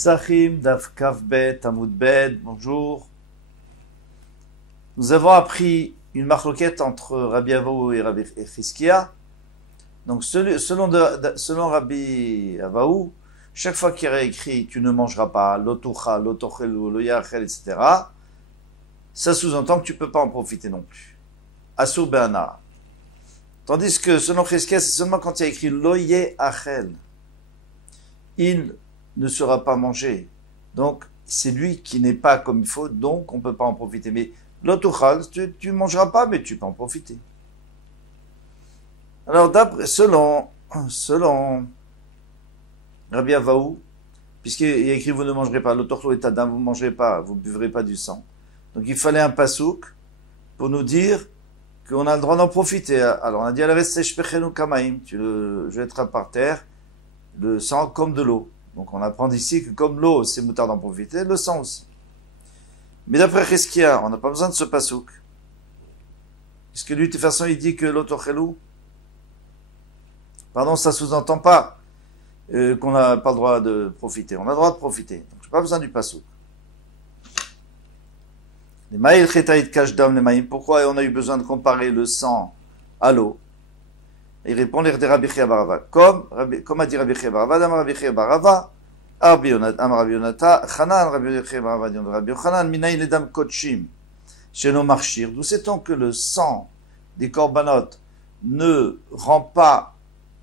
Psachim, Daf Kavbet, Amud Bet, bonjour. Nous avons appris une marloquette entre Rabbi Avaou et Rabbi Chizkia. Donc, selon Rabbi Avaou, chaque fois qu'il y a écrit tu ne mangeras pas, l'otucha, l'otochelu, l'oyachel, etc., ça sous-entend que tu ne peux pas en profiter non plus. Asur be'ana. Tandis que selon Chizkia, c'est seulement quand il y a écrit l'oyachel. Il ne sera pas mangé. Donc, c'est lui qui n'est pas comme il faut, donc on ne peut pas en profiter. Mais l'otuchal, tu ne mangeras pas, mais tu peux en profiter. Alors, selon Rabbi Avaou, puisqu'il y a écrit vous ne mangerez pas, l'otochlo et adam, vous ne mangerez pas, vous ne buverez pas du sang. Donc, il fallait un pasouk pour nous dire qu'on a le droit d'en profiter. Alors, on a dit à la reste, tu le jetteras par terre, le sang comme de l'eau. Donc, on apprend d'ici que comme l'eau, c'est moutard d'en profiter, le sang aussi. Mais d'après Chizkia, on n'a pas besoin de ce pasouk. Est-ce que lui, de toute façon, il dit que l'otochelou, pardon, ça sous-entend pas qu'on n'a pas le droit de profiter. On a le droit de profiter. Donc, je n'ai pas besoin du pasouk. Les maïl chetaït kashdam les maïm. Pourquoi on a eu besoin de comparer le sang à l'eau? Il répond l'air de Rabbi Chia Barava. Comme a dit Rabbi Chia Barava, Dam Rabbi Chia Barava, Am Rabbi Yonata, Chanan Rabbi Chia Barava, Rabbi Yochanan, Minaï ledam kotshim, shelo marchir. D'où sait-on que le sang des korbanot ne rend pas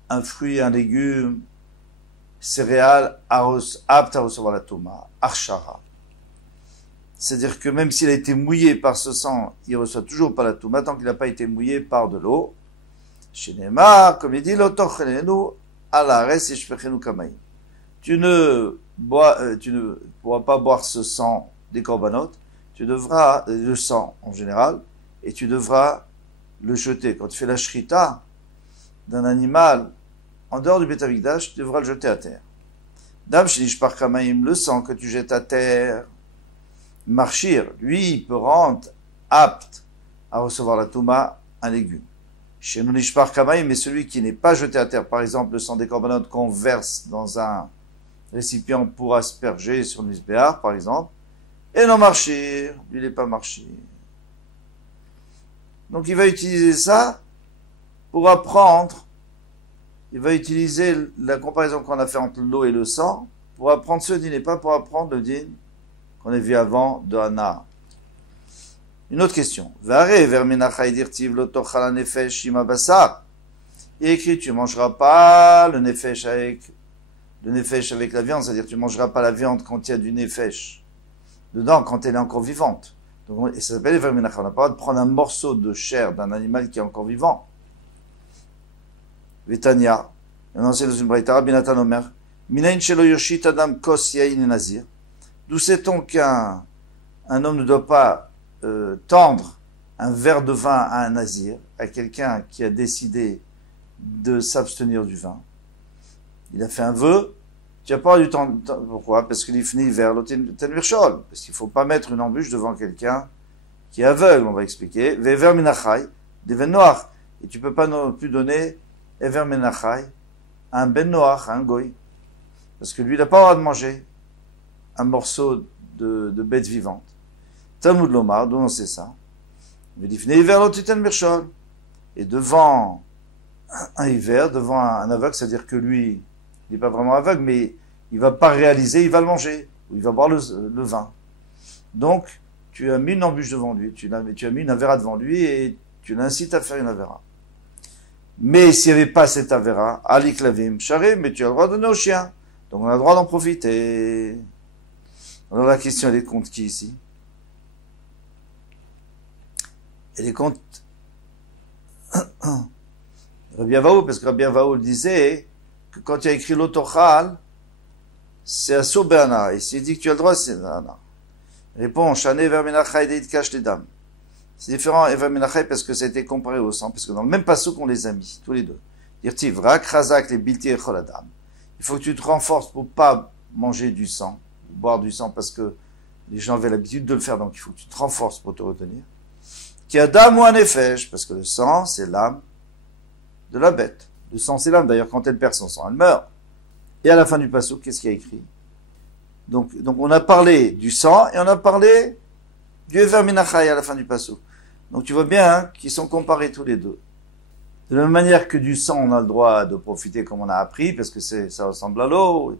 un fruit, un légume, céréales, apte à recevoir la touma, arshara. C'est-à-dire que même s'il a été mouillé par ce sang, il ne reçoit toujours pas la touma tant qu'il n'a pas été mouillé par de l'eau. Chez Neymar, comme il dit, l'otochelenu alares ishpechenu kamaïm. Tu ne pourras pas boire ce sang des korbanot, tu devras, le sang en général, et tu devras le jeter. Quand tu fais la shrita d'un animal, en dehors du Beth Amikdash, tu devras le jeter à terre. Dam shenishpach kamaïm, le sang que tu jettes à terre, marchir, lui, il peut rendre apte à recevoir la touma, un légume. Chez nous, l'ishpar kamaïm, mais celui qui n'est pas jeté à terre, par exemple, le sang des korbanot qu'on verse dans un récipient pour asperger sur le misbéar, par exemple, et non marcher, lui, il n'est pas marché. Donc, il va utiliser ça pour apprendre, il va utiliser la comparaison qu'on a fait entre l'eau et le sang, pour apprendre ce din et pas pour apprendre le din qu'on a vu avant de Hana. Une autre question. Il est écrit, tu ne mangeras pas le nefesh avec la viande, c'est-à-dire tu ne mangeras pas la viande quand il y a du nefesh dedans, quand elle est encore vivante. Donc, et ça s'appelle verminach. On n'a pas le droit de prendre un morceau de chair d'un animal qui est encore vivant. Vetania, on enseigne dans une braïta, Rabbi Natan Omer, Minayin shelo yoshit adam kos yain nazir. D'où sait-on qu'un homme ne doit pas tendre un verre de vin à un nazir, à quelqu'un qui a décidé de s'abstenir du vin? Il a fait un vœu, tu n'as pas du temps. Pourquoi? Parce qu'il finit vers l'otenvirchol. Parce qu'il ne faut pas mettre une embûche devant quelqu'un qui est aveugle, on va expliquer. Vever minachai, des vins noirs. Et tu ne peux pas non plus donner Ever minachai à un ben noir, à un goy. Parce que lui, il n'a pas le droit de manger un morceau de bête vivante. Talmud Lomar, d'où on sait ça? Et devant un hiver, devant un aveugle, c'est-à-dire que lui, il n'est pas vraiment aveugle, mais il va pas réaliser, il va le manger, ou il va boire le vin. Donc, tu as mis une embûche devant lui, tu as mis une avéra devant lui, et tu l'incites à faire une avéra. Mais s'il n'y avait pas cette avéra, Ali Klavim, charé, mais tu as le droit de donner au chien. Donc on a le droit d'en profiter. Alors la question, elle est contre qui ici? Elle est contre Rabbi Avaou, parce que Rabbi Avaou disait que quand il y a écrit l'otochal, c'est à Sobeana. Et s'il dit que tu as le droit, c'est Nana. Répond, Shane Verminachai Deit Kash Ledam. C'est différent, Verminachai, parce que ça a été comparé au sang, parce que dans le même passage qu'on les a mis, tous les deux. Dirtiv, Rak Razak, les Bilti Echol Adam. Il faut que tu te renforces pour pas manger du sang, boire du sang, parce que les gens avaient l'habitude de le faire, donc il faut que tu te renforces pour te retenir. Qui a dam ou un nefesh, parce que le sang, c'est l'âme de la bête. Le sang, c'est l'âme. D'ailleurs, quand elle perd son sang, elle meurt. Et à la fin du passage, qu'est-ce qu'il y a écrit? Donc on a parlé du sang et on a parlé du Ever Minachai à la fin du passage. Donc tu vois bien hein, qu'ils sont comparés tous les deux. De la même manière que du sang, on a le droit de profiter comme on a appris, parce que ça ressemble à l'eau,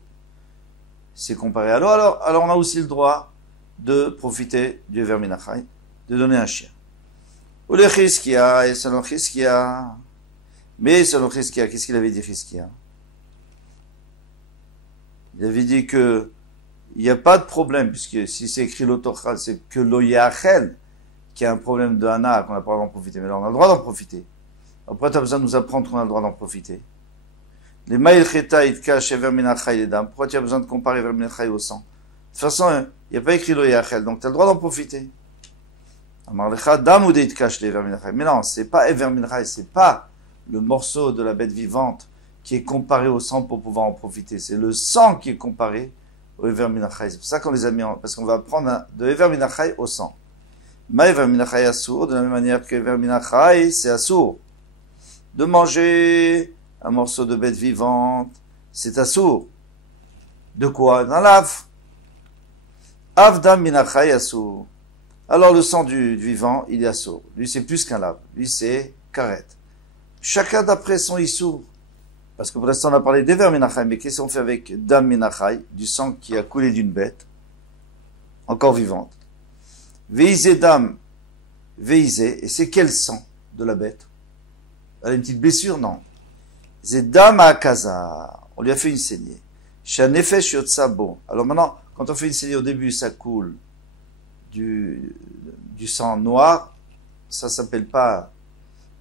c'est comparé à l'eau, alors on a aussi le droit de profiter du Ever Minachai, de donner un chien. Ou le Chizkia, et selon Chizkia. Mais selon Chizkia, qu'est-ce qu'il avait dit Chizkia? Il avait dit que il n'y a pas de problème, puisque si c'est écrit l'autochal, c'est que l'oyachel, qui a un problème de hana, qu'on n'a pas le droit d'en profiter. Mais là, on a le droit d'en profiter. Après, tu as besoin de nous apprendre qu'on a le droit d'en profiter. Les maïl cheta itka shever minachai les dames. Pourquoi tu as besoin de comparer ver minachai au sang? De toute façon, il n'y a pas écrit l'oyachel, donc tu as le droit d'en profiter. Amar lecha dam ou deitka shele ver minachai. Mais non, c'est pas ver minachai, c'est pas le morceau de la bête vivante qui est comparé au sang pour pouvoir en profiter. C'est le sang qui est comparé au Ever Minachai. C'est pour ça qu'on les a mis en, parce qu'on va apprendre de Ever Minachai au sang. Ma Ever Minachai assour, de la même manière que Ever Minachai, c'est assour. De manger un morceau de bête vivante, c'est assour. De quoi? D'un lave. Avdam Minachai assour. Alors le sang du vivant, il est assour. Lui, c'est plus qu'un lave. Lui, c'est karet. Chacun d'après son issour. Parce que pour l'instant, on a parlé d'Ever Minachai, mais qu'est-ce qu'on fait avec Dam Minachai, du sang qui a coulé d'une bête, encore vivante? Veizé Dam, Veizé, et c'est quel sang de la bête? Elle a une petite blessure? Non. Zedam Akaza, on lui a fait une saignée. Shanefesh Yotsabo. Alors maintenant, quand on fait une saignée au début, ça coule du sang noir, ça s'appelle pas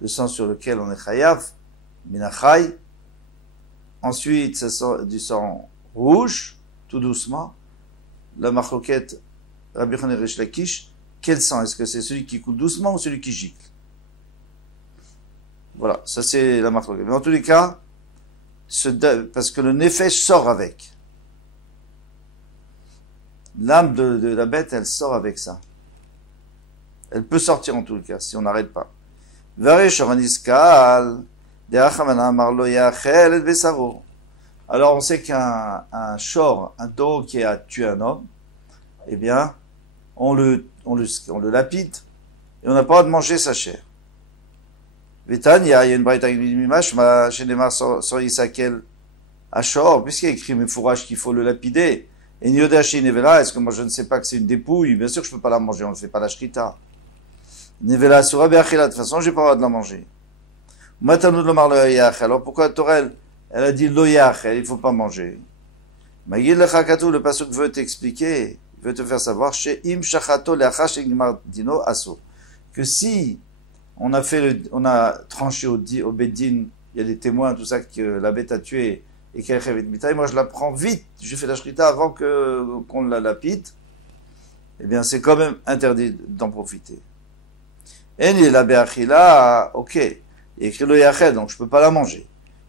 le sang sur lequel on est chayav, Minachai. Ensuite, ça sort du sang rouge, tout doucement. La marloquette, Rabbi Yochanan Rish Lakish, quel sang? Est-ce que c'est celui qui coule doucement ou celui qui gicle? Voilà, ça c'est la marloquette. Mais en tous les cas, parce que le nefesh sort avec. L'âme de la bête, elle sort avec ça. Elle peut sortir en tous les cas, si on n'arrête pas. Varesh Oraniskal. Alors on sait qu'un shor, un taureau qui a tué un homme, eh bien, on le lapide et on n'a pas le droit de manger sa chair. Vétania, il y a une braïta qui dit Mimashma, chez les Mar sur Isakel, à shor, puisqu'il y a écrit Mefourage qu'il faut le lapider. Et Nyodashi Nevela, est-ce que moi je ne sais pas que c'est une dépouille? Bien sûr que je ne peux pas la manger, on ne fait pas la shrita. Nevela sur Beachila, de toute façon, j'ai pas le droit de la manger. Alors pourquoi Torah elle a dit loyachel, il ne faut pas manger. Magil lechakatou, le pasuk veut t'expliquer, veut te faire savoir chez im shachato leachash igmar dino aso, que si on a tranché au Beddin, il y a des témoins, tout ça, que la bête a tué et qu'elle rêvait de mitaï, moi je la prends vite, je fais la shrita avant qu'on la lapide, eh bien c'est quand même interdit d'en profiter. Et la beachila, ok. Il écrit le yached, donc je peux pas la manger.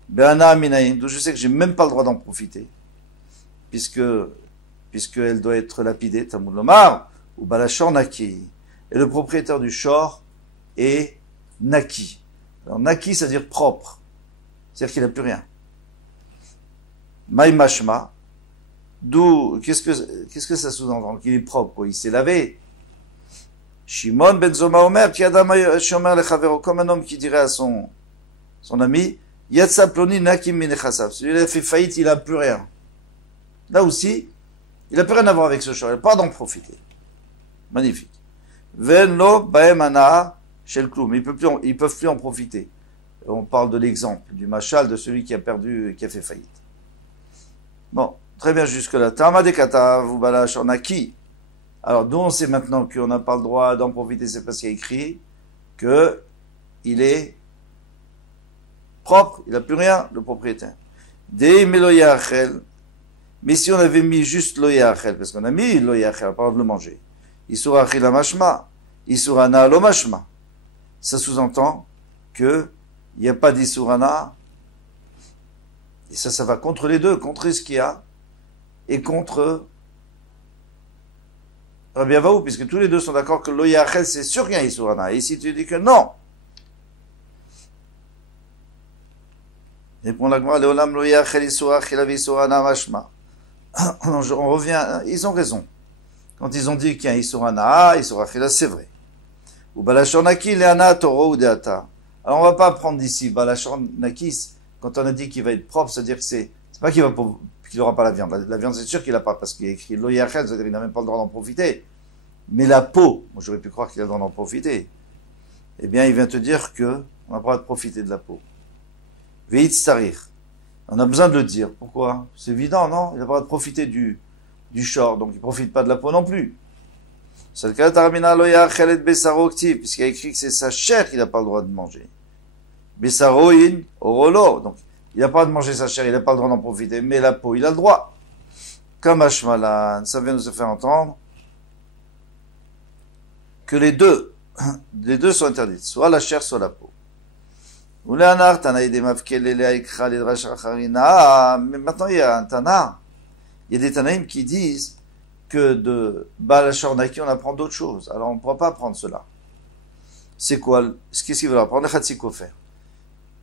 Be'ana minayin, donc je sais que j'ai même pas le droit d'en profiter, puisque elle doit être lapidée, Talmud lomar, ou balachor naki. Et le propriétaire du shor est naki. Alors naki, ça veut dire propre. C'est-à-dire qu'il n'a plus rien. Maï mashma, d'où, qu'est-ce que ça sous-entend? Qu'il est propre, quoi. Il s'est lavé. Shimon ben Zoma Omer, comme un homme qui dirait à son ami, Yatsa ploni nakim minechasav. Celui-là fait faillite, il n'a plus rien. Là aussi, il n'a plus rien à voir avec ce shor, il n'a pas d'en profiter. Magnifique. Venlo baem ana shel kloum. Ils peuvent plus en profiter. On parle de l'exemple, du machal, de celui qui a perdu, qui a fait faillite. Bon, très bien jusque-là. Tama de katav ou balash on a qui? Alors, d'où on sait maintenant qu'on n'a pas le droit d'en profiter, c'est parce qu'il y a écrit que il est propre, il n'a plus rien, le propriétaire. Dei meloyachel. Mais si on avait mis juste loyachel, parce qu'on a mis loyachel, on n'a pas le droit de le manger. Isura achila mashma, isurana lo mashma. Ça sous-entend que il n'y a pas d'isurana. Et ça va contre les deux, contre ce qu'il y a et contre Rabbi Avaou, puisque tous les deux sont d'accord que l'Oyachel, c'est sûr qu'il y a Isurana. Et ici, tu dis que non. Répond la Gemara, Leolam l'Oyachel Isurachel Isurana Mashma. on revient, ils ont raison. Quand ils ont dit qu'il y a un Isurana, Isurachila, c'est vrai. Ou Balashornaki, Leana, Toro ou Deata. Alors on va pas prendre d'ici Balashornaki, quand on a dit qu'il va être propre, c'est-à-dire que c'est pas qu'il n'aura pas la viande. La viande, c'est sûr qu'il n'a pas, parce qu'il y a écrit Loyachel, c'est-à-dire qu'il n'a même pas le droit d'en profiter. Mais la peau, moi j'aurais pu croire qu'il a le droit d'en profiter. Eh bien, il vient te dire que on n'a pas le droit de profiter de la peau. Veitz Sarir. On a besoin de le dire. Pourquoi? C'est évident, non? Il n'a pas le droit de profiter du short, donc il ne profite pas de la peau non plus. C'est le cas d'Armina Loyachel et Bessaro Ktiv, puisqu'il y a écrit que c'est sa chair qu'il n'a pas le droit de manger. Bessaro in Orolo. Donc, il n'a pas le droit de manger sa chair, il n'a pas le droit d'en profiter, mais la peau, il a le droit. Comme Ashmalan, ça vient de se faire entendre que les deux sont interdites, soit la chair, soit la peau. Mais maintenant, il y a un Tana, il y a des Tanaïm qui disent que de Baal Shornaki, on apprend d'autres choses. Alors, on ne pourra pas apprendre cela. C'est quoi? Qu'est-ce qu'il veut apprendre? Le Khatikofer.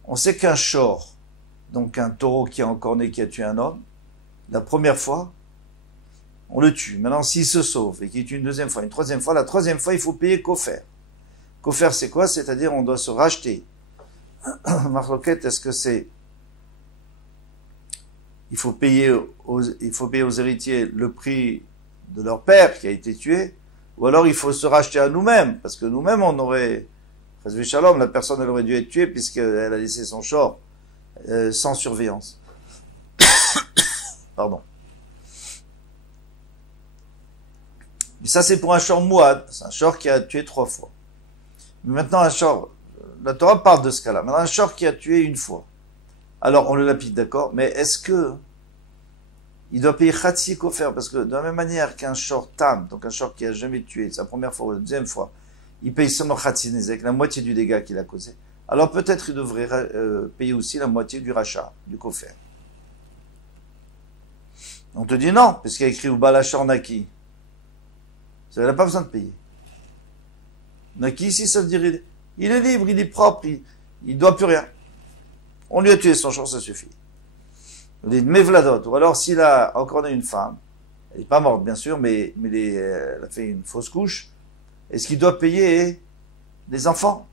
On sait qu'un shor, donc un taureau qui a encorné, qui a tué un homme, la première fois, on le tue. Maintenant, s'il se sauve et qu'il tue une deuxième fois, une troisième fois, la troisième fois, il faut payer kofer. Kofer, c'est quoi? C'est-à-dire, on doit se racheter. Marloquette, est-ce que c'est... Il faut payer aux héritiers le prix de leur père qui a été tué, ou alors il faut se racheter à nous-mêmes, parce que nous-mêmes, on aurait... Shalom, la personne, elle aurait dû être tuée puisqu'elle a laissé son short sans surveillance. Pardon. Mais ça, c'est pour un short mouad. C'est un short qui a tué 3 fois. Mais maintenant, un short, la Torah parle de ce cas-là. Maintenant, un short qui a tué une fois. Alors, on le lapide, d'accord, mais est-ce que il doit payer Khatsi Kofer? Parce que de la même manière qu'un short tam, donc un short qui a jamais tué, sa première fois ou la deuxième fois, il paye seulement Khatsi Nezek, la moitié du dégât qu'il a causé. Alors peut-être il devrait payer aussi la moitié du rachat, du Kofer. On te dit non, parce qu'il y a écrit Ubalachor Naki. Ça n'a pas besoin de payer. Naki ici, ça veut dire il est libre, il est propre, il ne doit plus rien. On lui a tué son short, ça suffit. On dit Mevladot, ou alors s'il a encore une femme, elle n'est pas morte bien sûr, mais elle a fait une fausse couche, est-ce qu'il doit payer des enfants?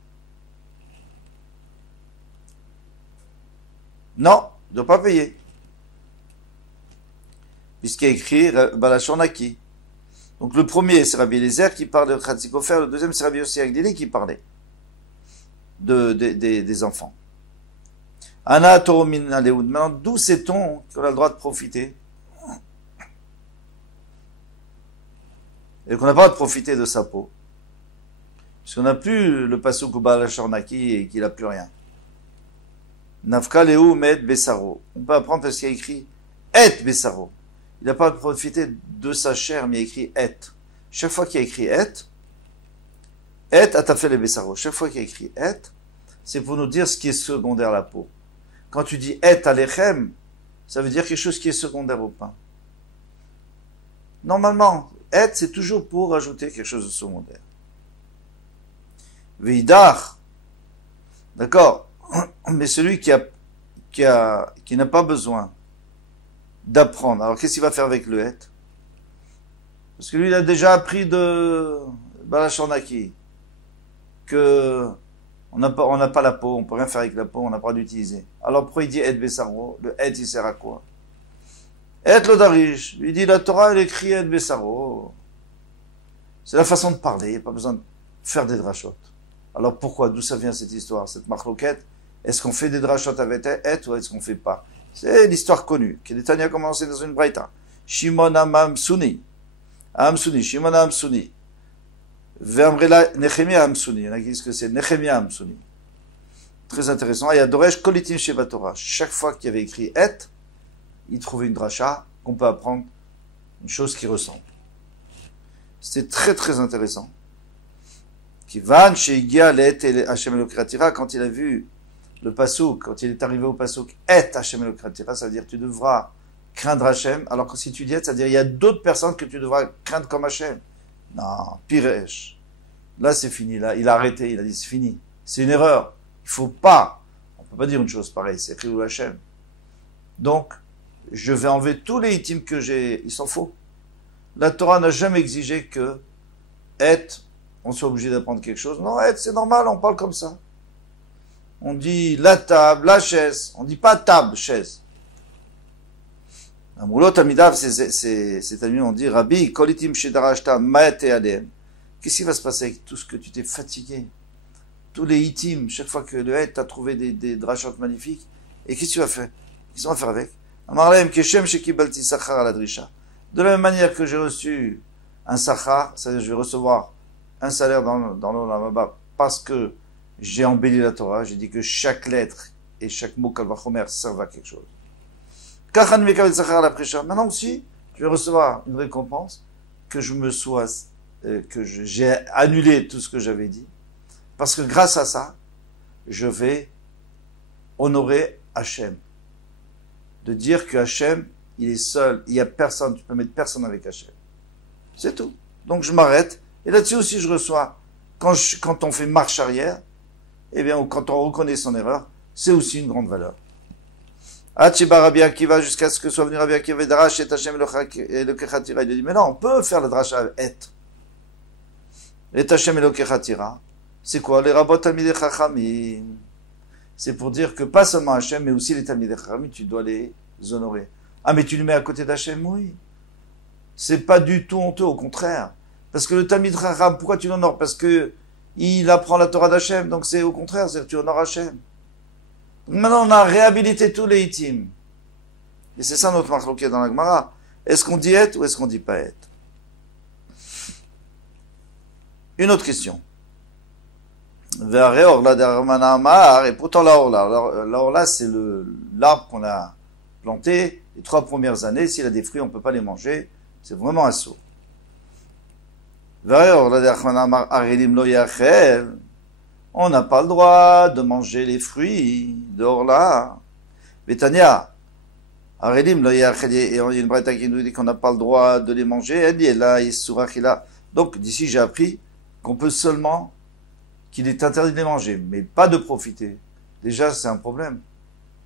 Non, il ne doit pas payer. Puisqu'il y a écrit Balachon Naki. Donc le premier, c'est Rabbi Eliezer qui parle de Khatzikofer, le deuxième, c'est Rabbi Yossi Agdili qui parlait des enfants. Ana Toromin Aleoud. Maintenant, d'où sait-on qu'on a le droit de profiter? Et qu'on n'a pas le droit de profiter de sa peau? Puisqu'on n'a plus le pasuk Balachon Naki et qu'il n'a plus rien. Nafka Leu Med Bessaro. On peut apprendre parce qu'il y a écrit Et Bessaro. Il n'a pas profité de sa chair, mais il y a écrit Et. Chaque fois qu'il y a écrit Et atafel le Bessaro. Chaque fois qu'il y a écrit Et, c'est pour nous dire ce qui est secondaire à la peau. Quand tu dis Et alechem, ça veut dire quelque chose qui est secondaire au pain. Normalement, Et, c'est toujours pour ajouter quelque chose de secondaire. Veidar. D'accord? Mais celui qui n'a pas besoin d'apprendre. Alors, qu'est-ce qu'il va faire avec le het? Parce que lui, il a déjà appris de Balachornaki que on n'a pas la peau, on peut rien faire avec la peau, on n'a pas d'utiliser. Alors, pourquoi il dit et Bessaro? Le et, il sert à quoi? Et l'odarish. Lui dit, la Torah, elle écrit et Bessaro. C'est la façon de parler, il n'y a pas besoin de faire des drachotes. Alors, pourquoi? D'où ça vient cette histoire, cette marloquette? Est-ce qu'on fait des drachotes avec et ou est-ce qu'on fait pas? C'est l'histoire connue. Kédétania a commencé dans une braïta. Shimon Amam Suni. Shimon Amam Suni. Vermrela Nechemia Am Suni. Il y en a qui disent que c'est Nechemia Am Suni. Très intéressant. Il y a Doresh Kolitim Sheva Torah. Chaque fois qu'il y avait écrit Et, il trouvait une dracha qu'on peut apprendre une chose qui ressemble. C'était très très intéressant. Kivan Sheigia Let Hashem Elokratira, quand il a vu le pasouk, quand il est arrivé au pasouk, Et Hashem Elokratira, ça veut dire tu devras craindre Hashem, alors que si tu dis Et, ça veut dire il y a d'autres personnes que tu devras craindre comme Hashem. Non, Piresh. Là c'est fini, là il a arrêté, il a dit c'est fini. C'est une erreur. Il faut pas, on peut pas dire une chose pareille, c'est Chilul Hashem. Donc, je vais enlever tous les items que j'ai. Ils s'en faux. La Torah n'a jamais exigé que on soit obligé d'apprendre quelque chose. Non, c'est normal, on parle comme ça. On dit la table, la chaise. On dit pas table, chaise. Amoulot Amidav, c'est amis, on dit Rabbi, Kolitim Shedarashta Maete Adem. Qu'est-ce qui va se passer avec tout ce que tu t'es fatigué? Tous les itim, chaque fois que le t'as trouvé des drachot magnifiques. Et qu'est-ce que tu vas faire? Qu'est-ce qu'on va faire avec? Amarleim Keshem Shekibalti Sachar à la Drisha. De la même manière que j'ai reçu un sachar, c'est-à-dire je vais recevoir un salaire dans l'Olam parce que j'ai embelli la Torah, j'ai dit que chaque lettre et chaque mot Kalvachomer servent à quelque chose. Kachan Mekabel Sachar à la Prisha. Maintenant aussi, je vais recevoir une récompense que j'ai annulé tout ce que j'avais dit. Parce que grâce à ça, je vais honorer Hachem. De dire que Hachem, il est seul, il n'y a personne, tu peux mettre personne avec Hachem. C'est tout. Donc je m'arrête. Et là-dessus aussi, je reçois, quand on fait marche arrière, eh bien, ou quand on reconnaît son erreur, c'est aussi une grande valeur. Hachiba Rabbi Akiva, jusqu'à ce que soit venu Rabbi Akiva, Darash et Hachem et le Kechatira. Il a dit, mais non, on peut faire le dracha être. Et Hachem et le Kechatira. C'est quoi? Les rabot Talmidei Chachamim. C'est pour dire que pas seulement Hachem, mais aussi les Talmidei Chachamim, tu dois les honorer. Ah, mais tu le mets à côté d'Hachem? Oui. C'est pas du tout honteux, au contraire. Parce que le Talmid Chacham, pourquoi tu l'honores? Parce que il apprend la Torah d'Hachem, donc c'est au contraire, c'est-à-dire que tu honores Hachem. Donc maintenant, on a réhabilité tous les itim. Et c'est ça notre marloquet dans la Gemara. Est-ce qu'on dit et ou est-ce qu'on dit pas et? Une autre question. Et pourtant la orla, c'est l'arbre qu'on a planté les 3 premières années. S'il a des fruits, on ne peut pas les manger. C'est vraiment un saut. On n'a pas le droit de manger les fruits de orla. Betania, Arelim, et il y a une braïta qui nous dit qu'on n'a pas le droit de les manger. Elle dit là, donc d'ici j'ai appris qu'on peut seulement, qu'il est interdit de les manger, mais pas de profiter. Déjà, c'est un problème.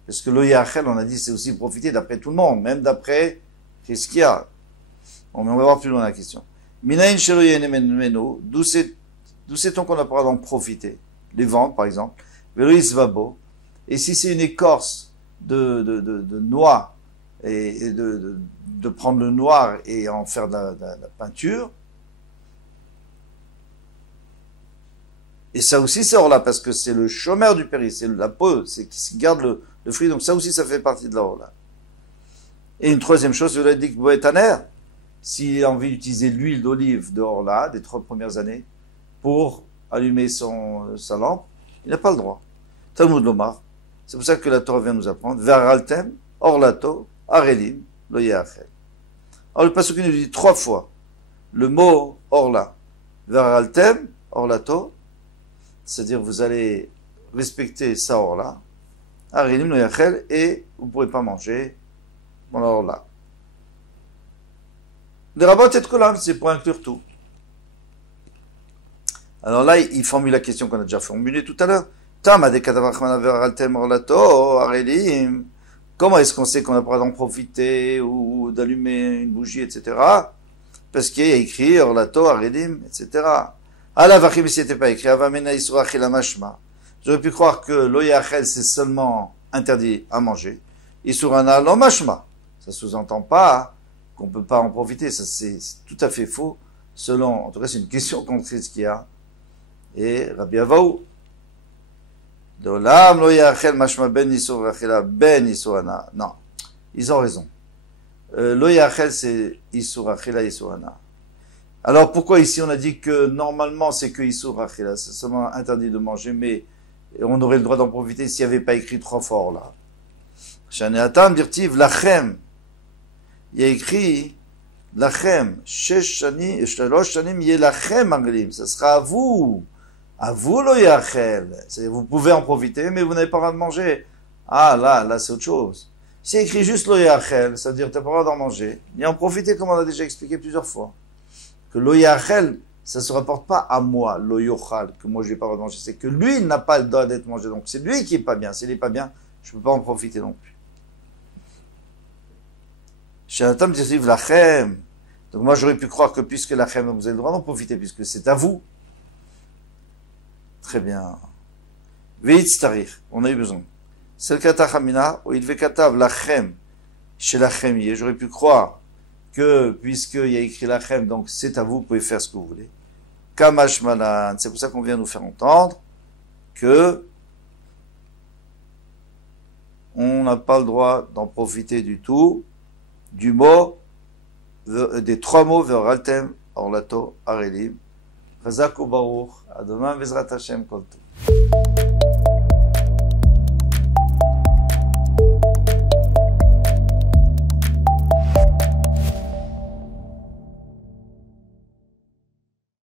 Parce que l'oyachel, on a dit, c'est aussi profiter d'après tout le monde, même d'après qu'est-ce qu'il y a. On va voir plus loin la question. Minayin sheloyenemenu, d'où sait-on qu'on n'a pas le droit d'en profiter? Les vendre, par exemple. Veloïs vabo. Et si c'est une écorce de noix, et de prendre le noir et en faire de la peinture, et ça aussi, c'est hors là, parce que c'est le chômeur du péri, c'est la peau, c'est qui garde le fruit, donc ça aussi, ça fait partie de la hors là. Et une troisième chose, je l'ai dit que Boétaner, s'il a envie d'utiliser l'huile d'olive de hors là, des 3 premières années, pour allumer sa lampe, il n'a pas le droit. Talmud Lomar, c'est pour ça que la Torah vient nous apprendre, Veraltem, Orlato, Arelim, lo Yeachel. Alors le pasuk nous dit 3 fois le mot Orla, Veraltem, Orlato, c'est-à-dire vous allez respecter ça Orla, Arelim, lo Yeachel, et vous ne pourrez pas manger mon Orla. Le rabbin Tetkolam, c'est pour inclure tout. Alors là, il formule la question qu'on a déjà formulée tout à l'heure. Comment est-ce qu'on sait qu'on n'a pas d'en profiter ou d'allumer une bougie, etc. Parce qu'il y a écrit Orlato, Aredim, etc. Allah vachim, si n'était pas écrit, Avamena Isura Chilamashma. J'aurais pu croire que l'Oyachel, c'est seulement interdit à manger. Isurana Lomashma. Ça sous-entend pas qu'on peut pas en profiter. Ça, c'est tout à fait faux. Selon, en tout cas, c'est une question concrète qu'il y a. Et Rabbi Avaou, Dolam lo yachel mashma ben isur vachela ben isurana. Non, ils ont raison. Lo yachel c'est isur vachela isurana. Alors pourquoi ici on a dit que normalement c'est que isur vachela, c'est seulement interdit de manger, mais on aurait le droit d'en profiter s'il n'y avait pas écrit 3 fois là. Shaneatam dirtiv lachem. Il y a écrit lachem, 6 shanim yelachem anglim. Ça sera à vous. À vous, lo yachel. Vous pouvez en profiter, mais vous n'avez pas le droit de manger. Ah, là, c'est autre chose. C'est écrit juste lo yachel, ça veut dire que tu n'as pas le droit d'en manger. Et en profiter, comme on a déjà expliqué plusieurs fois. Que lo yachel, ça ne se rapporte pas à moi, lo yochal, que moi je n'ai pas le droit de manger. C'est que lui, il n'a pas le droit d'être mangé. Donc c'est lui qui est pas bien. S'il n'est pas bien, je ne peux pas en profiter non plus. Shanatam Tisiv Lachem. Donc moi j'aurais pu croire que puisque Lachem, vous avez le droit d'en profiter, puisque c'est à vous. Très bien. Veitz Tarich, on a eu besoin. C'est le Katachamina, où il fait Katav Lachem, chez Lachem, j'aurais pu croire que puisqu'il y a écrit Lachem, donc c'est à vous, vous pouvez faire ce que vous voulez. Kamash Malan, c'est pour ça qu'on vient nous faire entendre que on n'a pas le droit d'en profiter du tout, du mot, des trois mots, Veraltem, Orlato, Arelim, Chazak ou Baruch, à demain, Bezrat Hashem, Kol Tov.